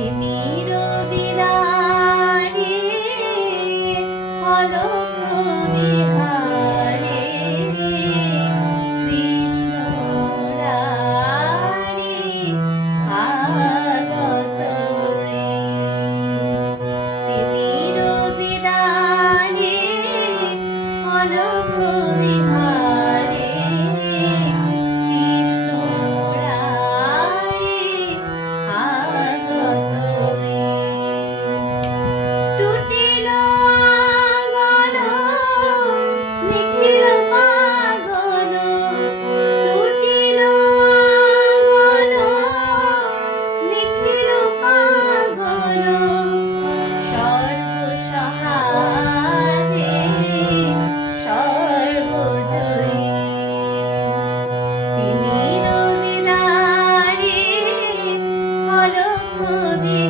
তিমির বিরা Amen.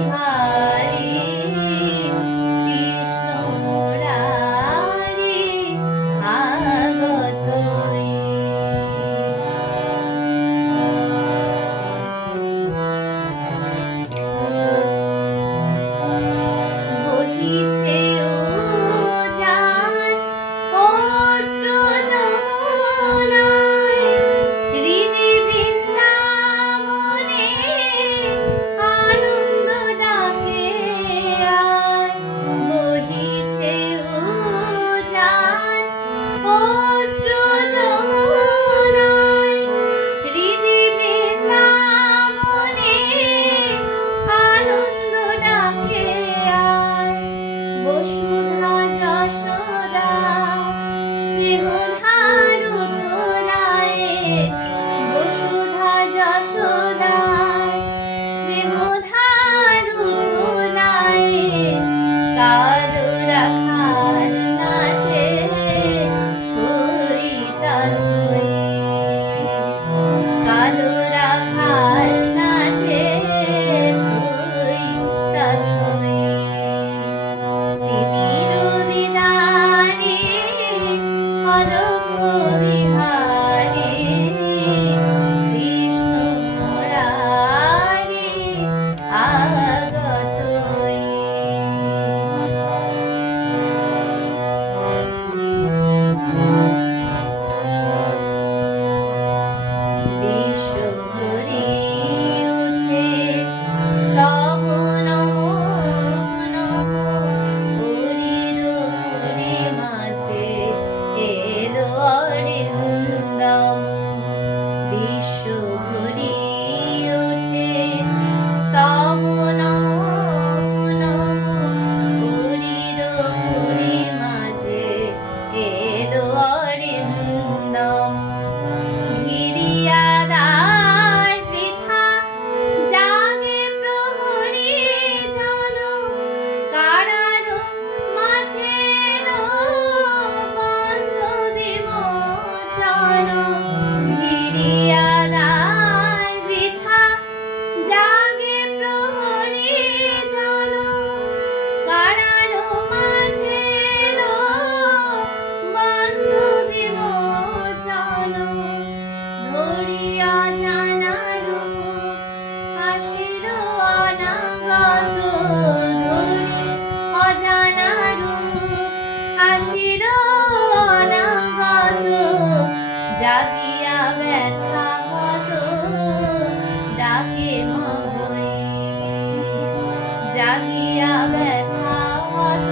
জাগিয়া ব্যথা হত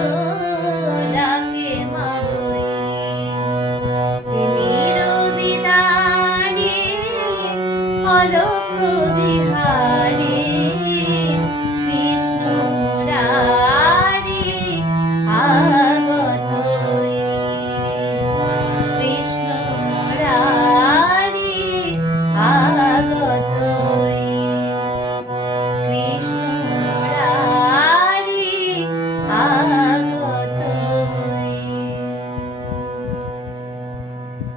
ডাকে মাগই তুমি রবিদারি অলক্ষ বিহারী।